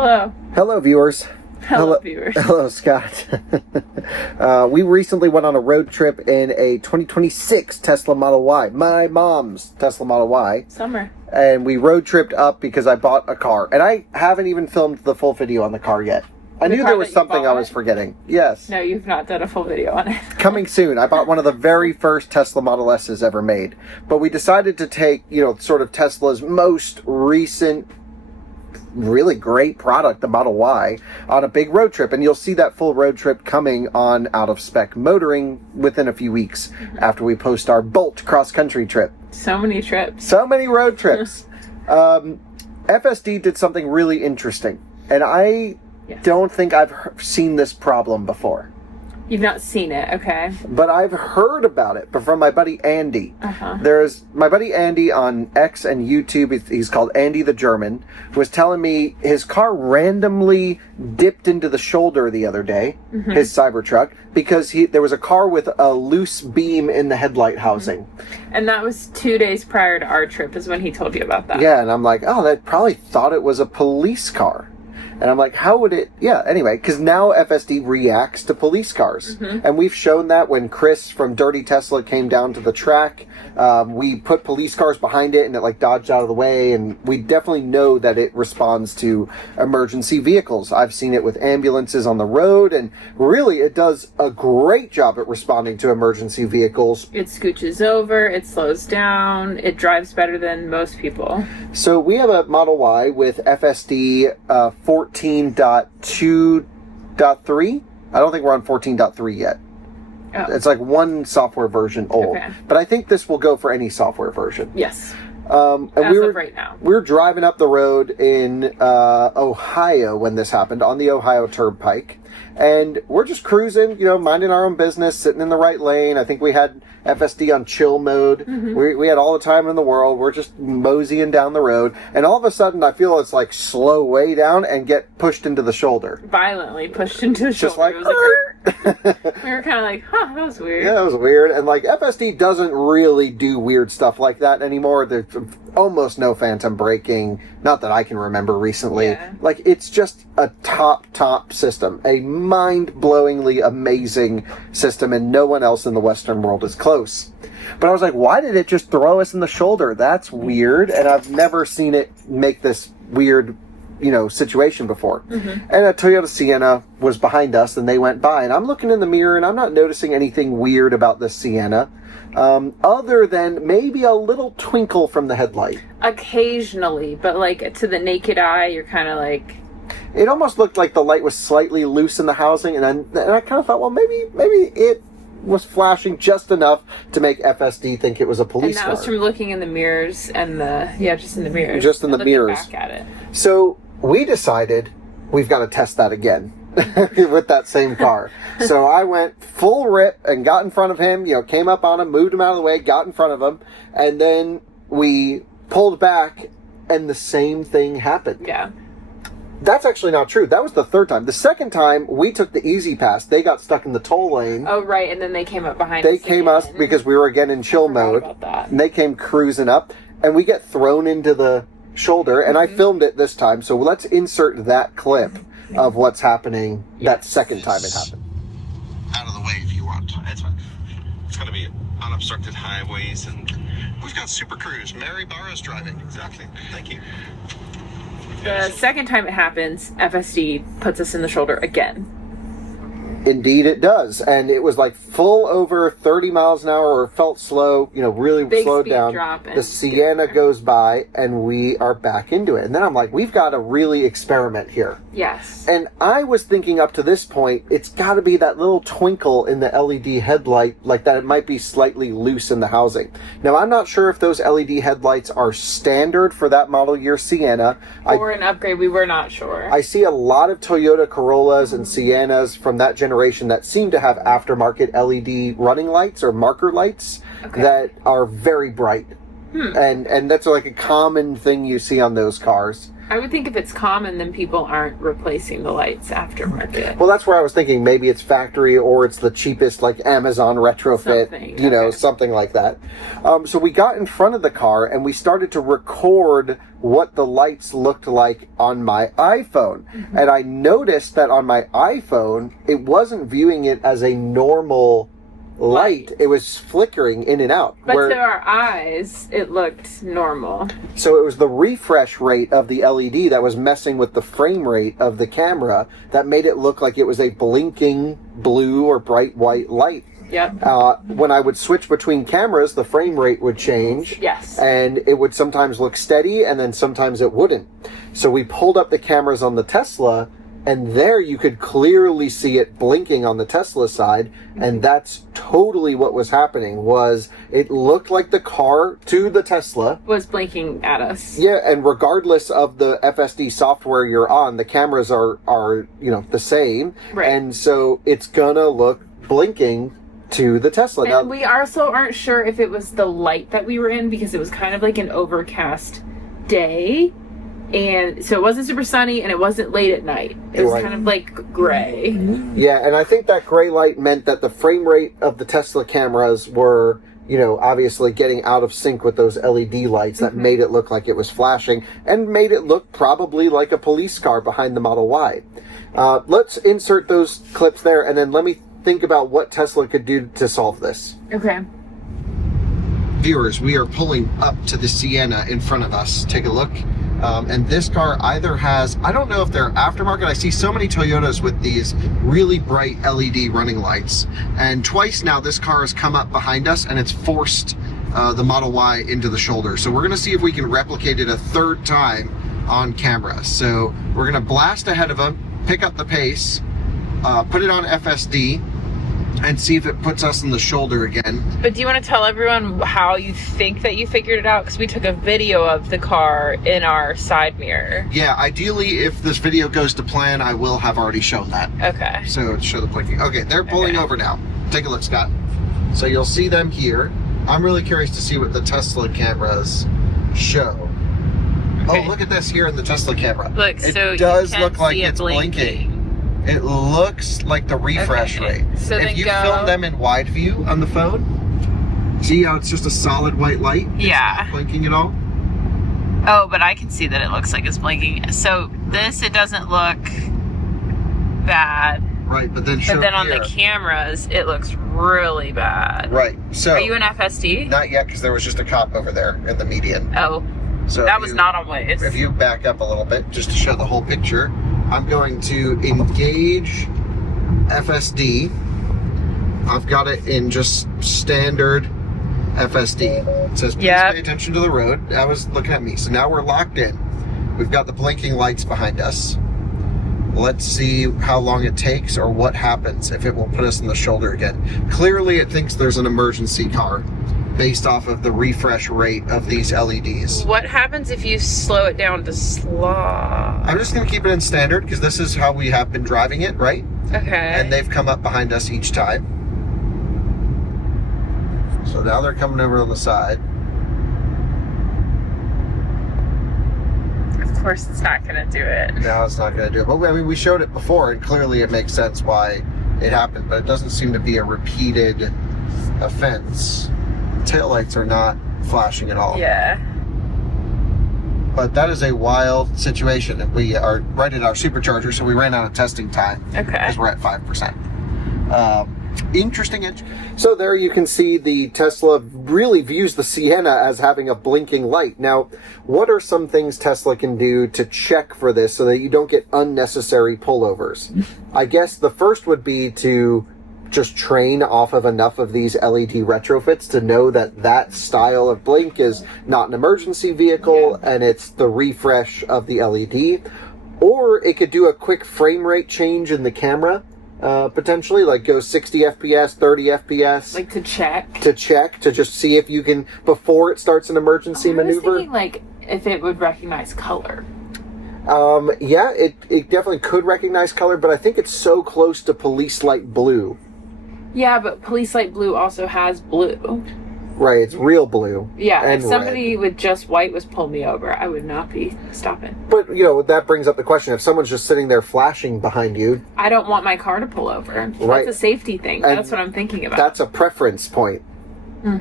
Hello. Hello, viewers. Hello, viewers. Hello, Scott. We recently went on a road trip in a 2026 Tesla Model Y. My mom's Tesla Model Y. Summer. And we road tripped up because I bought a car. And I haven't even filmed the full video on the car yet. I knew there was something I was forgetting. Yes. No, you've not done a full video on it. Coming soon. I bought one of the very first Tesla Model S's ever made. But we decided to take, sort of Tesla's most recent, really great product, the Model Y, on a big road trip. And you'll see that full road trip coming on Out of Spec Motoring within a few weeks after we post our Bolt cross-country trip. So many trips. So many road trips. FSD did something really interesting. And I don't think I've seen this problem before. You've not seen it, okay. But I've heard about it, but from my buddy Andy. There's my buddy Andy on X and YouTube, he's called Andy the German, was telling me his car randomly dipped into the shoulder the other day, his Cybertruck, because there was a car with a loose beam in the headlight housing. And that was 2 days prior to our trip is when he told you about that. Yeah, and I'm like, oh, they probably thought it was a police car. And I'm like, how would it... Yeah, anyway, because now FSD reacts to police cars. And we've shown that when Chris from Dirty Tesla came down to the track. We put police cars behind it and it dodged out of the way. And we definitely know that it responds to emergency vehicles. I've seen it with ambulances on the road. And really, it does a great job at responding to emergency vehicles. It scooches over, it slows down, it drives better than most people. So we have a Model Y with FSD 14.2.3. I don't think we're on 14.3 yet. Oh. It's like one software version old. Okay. But I think this will go for any software version. Yes. And As of right now. We were driving up the road in Ohio when this happened, on the Ohio Turnpike. And we're just cruising, minding our own business, sitting in the right lane. I think we had FSD on chill mode. We had all the time in the world. We're just moseying down the road. And all of a sudden, I feel it's slow way down and get pushed into the shoulder. Violently pushed into the just shoulder. Like, it was we were kind of like, huh, that was weird. Yeah, that was weird. And FSD doesn't really do weird stuff like that anymore. There's almost no phantom braking. Not that I can remember recently. Yeah. It's just a top system. A mind-blowingly amazing system, and no one else in the Western world is close. But I was like, why did it just throw us in the shoulder? That's weird, and I've never seen it make this weird, situation before. And a Toyota Sienna was behind us, and they went by, and I'm looking in the mirror, and I'm not noticing anything weird about the Sienna, other than maybe a little twinkle from the headlight. Occasionally, but to the naked eye, you're kind of like... It almost looked like the light was slightly loose in the housing, and I kind of thought, well, maybe it was flashing just enough to make FSD think it was a police car. And that was from looking in the mirrors and just in the mirrors. Just in the mirrors. Back at it. So we decided we've got to test that again with that same car. So I went full rip and got in front of him, came up on him, moved him out of the way, got in front of him, and then we pulled back and the same thing happened. Yeah. That's actually not true. That was the third time. The second time, we took the easy pass. They got stuck in the toll lane. Oh, right, and then they came up behind us. They came us because we were again in chill mode. About that. And they came cruising up, and we get thrown into the shoulder, and I filmed it this time, so let's insert that clip of what's happening that second time it happened. Out of the way if you want. It's fine. It's going to be unobstructed highways, and we've got Super Cruise. Mary Barra's driving. Exactly. Thank you. The second time it happens, FSD puts us in the shoulder again. Indeed it does. And it was full over 30 miles an hour, or felt slow, really Big slowed speed down. Drop the Sienna goes by and we are back into it. And then I'm like, we've got to really experiment here. Yes. And I was thinking up to this point, it's got to be that little twinkle in the LED headlight, that it might be slightly loose in the housing. Now, I'm not sure if those LED headlights are standard for that model year Sienna. Or an upgrade, we were not sure. I see a lot of Toyota Corollas and Siennas from that generation that seem to have aftermarket LED running lights or marker lights that are very bright. And that's a common thing you see on those cars. I would think if it's common, then people aren't replacing the lights aftermarket. Well, that's where I was thinking maybe it's factory or it's the cheapest, like Amazon retrofit, something like that. So we got in front of the car and we started to record what the lights looked like on my iPhone. Mm-hmm. And I noticed that on my iPhone, it wasn't viewing it as a normal light. It was flickering in and out. But to our eyes, it looked normal. So it was the refresh rate of the LED that was messing with the frame rate of the camera that made it look like it was a blinking blue or bright white light. Yep. When I would switch between cameras, the frame rate would change. Yes. And it would sometimes look steady, and then sometimes it wouldn't. So we pulled up the cameras on the Tesla, and there you could clearly see it blinking on the Tesla side, and that's totally what was happening. Was it looked like the car to the Tesla was blinking at us. Yeah, and regardless of the FSD software you're on, the cameras are the same, right. And so it's gonna look blinking to the Tesla. And now, we also aren't sure if it was the light that we were in, because it was kind of like an overcast day. And so it wasn't super sunny, and it wasn't late at night. It was kind of like gray. Yeah, and I think that gray light meant that the frame rate of the Tesla cameras were, obviously getting out of sync with those LED lights that made it look like it was flashing and made it look probably like a police car behind the Model Y. Let's insert those clips there, and then let me think about what Tesla could do to solve this. Okay. Viewers, we are pulling up to the Sienna in front of us. Take a look. And this car either has, I don't know if they're aftermarket. I see so many Toyotas with these really bright LED running lights. And twice now this car has come up behind us and it's forced the Model Y into the shoulder. So we're gonna see if we can replicate it a third time on camera. So we're gonna blast ahead of them, pick up the pace, put it on FSD, and see if it puts us in the shoulder again. But do you want to tell everyone how you think that you figured it out? Because we took a video of the car in our side mirror. Yeah, ideally, if this video goes to plan, I will have already shown that. Okay. So show the blinking. Okay, they're pulling over now. Take a look, Scott. So you'll see them here. I'm really curious to see what the Tesla cameras show. Okay. Oh, look at this here in the Tesla camera. Look, it so does you can look like see it it's blinking. It looks like the refresh rate. So if you film them in wide view on the phone, see how it's just a solid white light? Yeah. It's not blinking at all? Oh, but I can see that it looks like it's blinking. So this, it doesn't look bad. Right, but then on the cameras, it looks really bad. Right. So are you in FSD? Not yet, because there was just a cop over there in the median. Oh. So that was not on Waze. If you back up a little bit, just to show the whole picture, I'm going to engage FSD. I've got it in just standard FSD. It says, please pay attention to the road. That was looking at me. So now we're locked in. We've got the blinking lights behind us. Let's see how long it takes or what happens if it will put us in the shoulder again. Clearly it thinks there's an emergency car based off of the refresh rate of these LEDs. What happens if you slow it down to slog? I'm just going to keep it in standard because this is how we have been driving it, right? Okay. And they've come up behind us each time. So now they're coming over on the side. Of course it's not going to do it. No, it's not going to do it. But I mean, we showed it before and clearly it makes sense why it happened, but it doesn't seem to be a repeated offense. Taillights are not flashing at all. Yeah. But that is a wild situation. And we are right at our supercharger, so we ran out of testing time. Okay. Because we're at 5%. Interesting. So there you can see the Tesla really views the Sienna as having a blinking light. Now, what are some things Tesla can do to check for this so that you don't get unnecessary pullovers? I guess the first would be to just train off of enough of these LED retrofits to know that that style of blink is not an emergency vehicle and it's the refresh of the LED. Or it could do a quick frame rate change in the camera, potentially, like go 60 FPS, 30 FPS. Like to check? To just see if you can, before it starts an emergency maneuver. I was thinking like if it would recognize color. Yeah, it definitely could recognize color, but I think it's so close to police light blue. Yeah, but police light blue also has blue. Right, it's real blue. Yeah, and if somebody red. with just white was pulling me over, I would not be stopping. But, you know, that brings up the question, if someone's just sitting there flashing behind you... I don't want my car to pull over. Right. That's a safety thing. And that's what I'm thinking about. That's a preference point.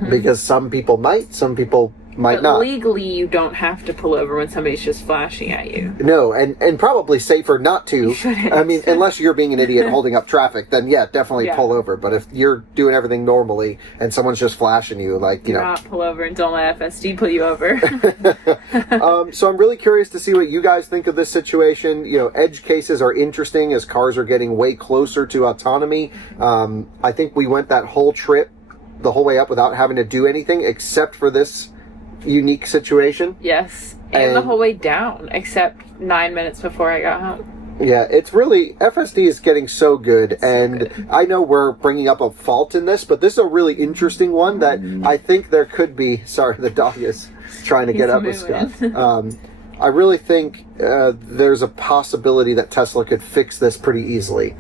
Because some people might, some people might but not. legally, you don't have to pull over when somebody's just flashing at you. No, and probably safer not to. You shouldn't. I mean, unless you're being an idiot holding up traffic, then yeah, definitely Yeah. pull over. But if you're doing everything normally and someone's just flashing you, like, you Do know... not pull over and don't let FSD pull you over. So I'm really curious to see what you guys think of this situation. You know, edge cases are interesting as cars are getting way closer to autonomy. I think we went that whole trip, the whole way up, without having to do anything except for this unique situation. Yes. And the whole way down, except 9 minutes before I got home. Yeah, it's really, FSD is getting so good, and I know we're bringing up a fault in this, but this is a really interesting one that I think there could be, sorry, the dog is trying to get up with Scott. I really think there's a possibility that Tesla could fix this pretty easily.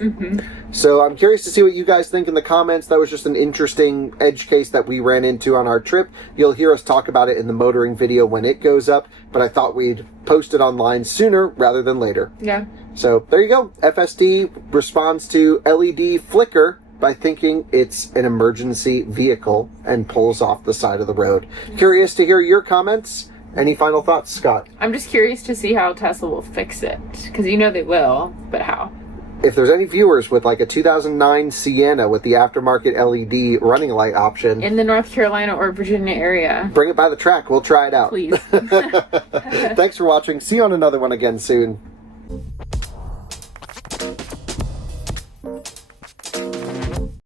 So I'm curious to see what you guys think in the comments. That was just an interesting edge case that we ran into on our trip. You'll hear us talk about it in the motoring video when it goes up, but I thought we'd post it online sooner rather than later. Yeah. So there you go. FSD responds to LED flicker by thinking it's an emergency vehicle and pulls off the side of the road. Curious to hear your comments. Any final thoughts, Scott? I'm just curious to see how Tesla will fix it. Because you know they will, but how? If there's any viewers with like a 2009 Sienna with the aftermarket LED running light option... In the North Carolina or Virginia area. Bring it by the track. We'll try it out. Please. Thanks for watching. See you on another one again soon.